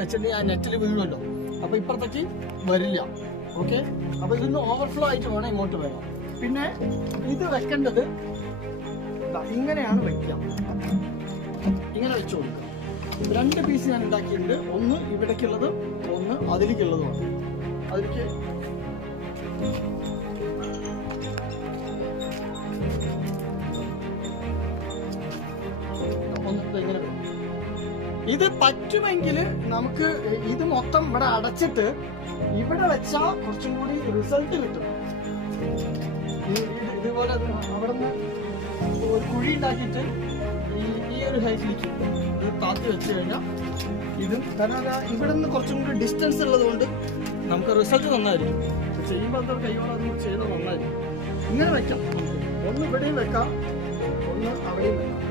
വെച്ചിട്ടുണ്ടെങ്കിൽ ആ നെറ്റിൽ വീഴുമല്ലോ, അപ്പൊ ഇപ്പുറത്തേക്ക് വരില്ല. ഓക്കെ, അപ്പൊ ഇതൊന്ന് ഓവർഫ്ലോ ആയിട്ട് വേണം ഇങ്ങോട്ട് വരാം. പിന്നെ ഇത് വെക്കേണ്ടത് ഇങ്ങനെയാണ് വെക്കുക, ഇങ്ങനെ വെച്ചു കൊടുക്കുക. 2 പീസ് ഞാൻ ഉണ്ടാക്കിയിട്ടുണ്ട്, ഒന്ന് ഇവിടേക്കുള്ളത്, ഒന്ന് അതിലേക്കുള്ളതുമാണ്. അതിലേക്ക് ഒന്ന് ഇങ്ങനെ വെക്കും. ഇത് പറ്റുമെങ്കിൽ നമുക്ക് ഇത് മൊത്തം ഇവിടെ അടച്ചിട്ട് ഇവിടെ വെച്ചാൽ കുറച്ചും കൂടി റിസൾട്ട് കിട്ടും. ഇതുപോലെ അവിടെ നിന്ന് ഒരു കുഴി ഉണ്ടാക്കിയിട്ട് ഈ ഒരു ഹൈറ്റിലേക്ക് ഇത് താത്തി വെച്ച് കഴിഞ്ഞാൽ ഇതും കാരണം ഇവിടെ നിന്ന് കുറച്ചും കൂടി ഡിസ്റ്റൻസ് ഉള്ളത് കൊണ്ട് നമുക്ക് റിസൾട്ട് നന്നായിരിക്കും. ചെയ്യുമ്പോൾ എന്താ കൈയോടെ ചെയ്താൽ നന്നായിരിക്കും. ഇങ്ങനെ വെക്കാം, ഒന്ന് ഇവിടെയും വെക്കാം, ഒന്ന് അവിടെയും വെക്കാം.